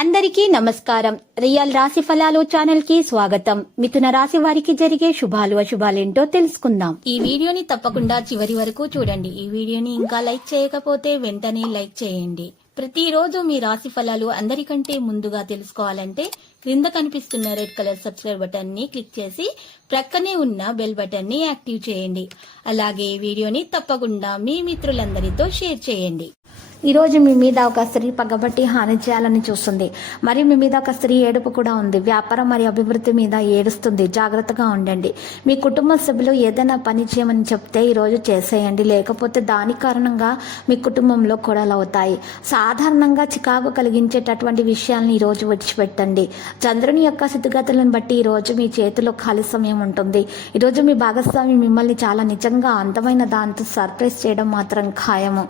అందరికీ నమస్కారం. రియల్ రాశి ఫలాలు ఛానల్ కి స్వాగతం. మిథున రాశి వారికి జరిగే శుభాలు అశుభాలేంటో తెలుసుకుందాం. ఈ వీడియోని తప్పకుండా చివరి వరకు చూడండి. ఈ వీడియోని ఇంకా లైక్ చేయకపోతే వెంటనే లైక్ చేయండి. ప్రతిరోజు మీ రాశి ఫలాలు అందరికంటే ముందుగా తెలుసుకోవాలంటే క్రింద కనిపిస్తున్న రెడ్ కలర్ సబ్స్క్రైబ్ బటన్ ని క్లిక్ చేసి ప్రక్కనే ఉన్న బెల్ బటన్ ని యాక్టివ్ చేయండి. అలాగే ఈ వీడియోని తప్పకుండా మీ మిత్రులందరితో షేర్ చేయండి. ఈరోజు మీ మీద ఒక స్త్రీ పగబట్టి హాని చేయాలని చూస్తుంది. మరి మీ మీద ఒక స్త్రీ ఏడుపు కూడా ఉంది. వ్యాపారం మరియు అభివృద్ధి మీద ఏడుస్తుంది. జాగ్రత్తగా ఉండండి. మీ కుటుంబ సభ్యులు ఏదైనా పని చేయమని చెప్తే ఈరోజు చేసేయండి. లేకపోతే దాని కారణంగా మీ కుటుంబంలో గొడవలు అవుతాయి. సాధారణంగా చికాకు కలిగించేటటువంటి విషయాలను ఈరోజు విడిచిపెట్టండి. చంద్రుని యొక్క స్థితిగతులను బట్టి ఈరోజు మీ చేతిలో ఖాళీ సమయం ఉంటుంది. ఈరోజు మీ భాగస్వామి మిమ్మల్ని చాలా నిజంగా అందమైన దాంతో సర్ప్రైజ్ చేయడం మాత్రం ఖాయము.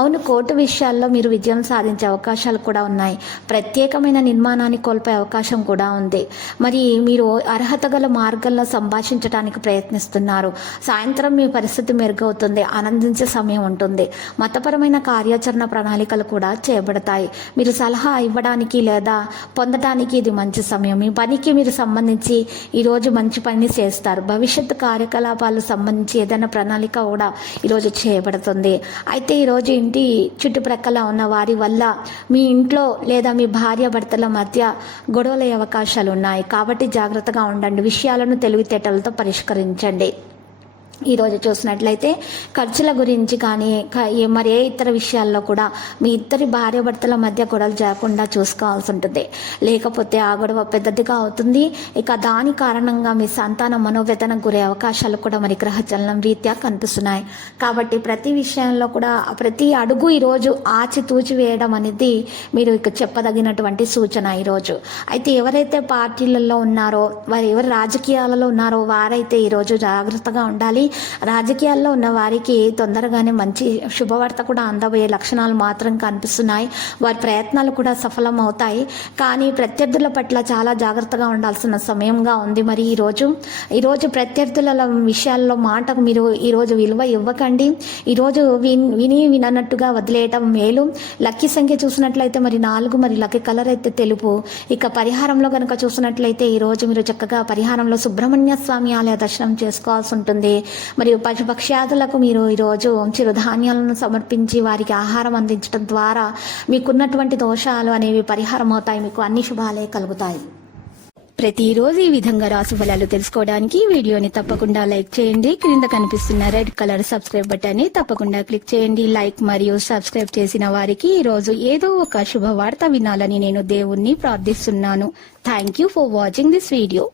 అవును, కోర్టు విషయాల్లో మీరు విజయం సాధించే అవకాశాలు కూడా ఉన్నాయి. ప్రత్యేకమైన నిర్మాణాన్ని కోల్పోయే అవకాశం కూడా ఉంది. మరి మీరు అర్హత గల మార్గంలో సంభాషించడానికి ప్రయత్నిస్తున్నారు. సాయంత్రం మీ పరిస్థితి మెరుగవుతుంది. ఆనందించే సమయం ఉంటుంది. మతపరమైన కార్యాచరణ ప్రణాళికలు కూడా చేయబడతాయి. మీరు సలహా ఇవ్వడానికి లేదా పొందడానికి ఇది మంచి సమయం. మీ పనికి మీరు సంబంధించి ఈరోజు మంచి పని చేస్తారు. భవిష్యత్తు కార్యకలాపాలు సంబంధించి ఏదైనా ప్రణాళిక కూడా ఈరోజు చేయబడుతుంది. అయితే ఈరోజు ఇంటి చుట్టుప్రక్కల ఉన్న వారి వల్ల మీ ఇంట్లో లేదా మీ భార్య భర్తల మధ్య గొడవలయ్యే అవకాశాలు ఉన్నాయి. కాబట్టి జాగ్రత్తగా ఉండండి. విషయాలను తెలివితేటలతో పరిష్కరించండి. ఈరోజు చూసినట్లయితే ఖర్చుల గురించి కానీ మరే ఇతర విషయాల్లో కూడా మీ ఇద్దరి భార్య భర్తల మధ్య గొడవలు జరగకుండా చూసుకోవాల్సి ఉంటుంది. లేకపోతే ఆ గొడవ పెద్దదిగా అవుతుంది. ఇక దాని కారణంగా మీ సంతానం మనోవేదనకు గురే అవకాశాలు కూడా మరి గ్రహచలనం రీత్యా కనిపిస్తున్నాయి. కాబట్టి ప్రతి విషయంలో కూడా ప్రతి అడుగు ఈరోజు ఆచితూచి వేయడం అనేది మీరు ఇక చెప్పదగినటువంటి సూచన ఈరోజు. అయితే ఎవరైతే పార్టీలలో ఉన్నారో ఎవరు రాజకీయాలలో ఉన్నారో వారైతే ఈరోజు జాగ్రత్తగా ఉండాలి. రాజకీయాల్లో ఉన్న వారికి తొందరగానే మంచి శుభవార్త కూడా అందబోయే లక్షణాలు మాత్రం కనిపిస్తున్నాయి. వారి ప్రయత్నాలు కూడా సఫలం అవుతాయి. కానీ ప్రత్యర్థుల పట్ల చాలా జాగ్రత్తగా ఉండాల్సిన సమయంగా ఉంది. మరి ఈరోజు ప్రత్యర్థుల విషయాల్లో మాటకు మీరు ఈరోజు విలువ ఇవ్వకండి. ఈరోజు వినట్టుగా వదిలేయటం మేలు. లక్కీ సంఖ్య చూసినట్లయితే మరి 4, మరి లక్కీ కలర్ అయితే తెలుపు. ఇక పరిహారంలో కనుక చూసినట్లయితే ఈరోజు మీరు చక్కగా పరిహారంలో సుబ్రహ్మణ్య స్వామి ఆలయ దర్శనం చేసుకోవాల్సి ఉంటుంది. మరియు పశుపక్ష్యాదులకు మీరు ఈరోజు చిరుధాన్యాలను సమర్పించి వారికి ఆహారం అందించడం ద్వారా మీకున్నటువంటి దోషాలు అనేవి పరిహారం అవుతాయి. మీకు అన్ని శుభాలే కలుగుతాయి. ప్రతిరోజు ఈ విధంగా రాశి ఫలాలు తెలుసుకోవడానికి వీడియోని తప్పకుండా లైక్ చేయండి. క్రింద కనిపిస్తున్న రెడ్ కలర్ సబ్స్క్రైబ్ బటన్ ని తప్పకుండా క్లిక్ చేయండి. లైక్ మరియు సబ్స్క్రైబ్ చేసిన వారికి ఈ రోజు ఏదో ఒక శుభవార్త వినాలని నేను దేవుణ్ణి ప్రార్థిస్తున్నాను. Thank you for watching this video.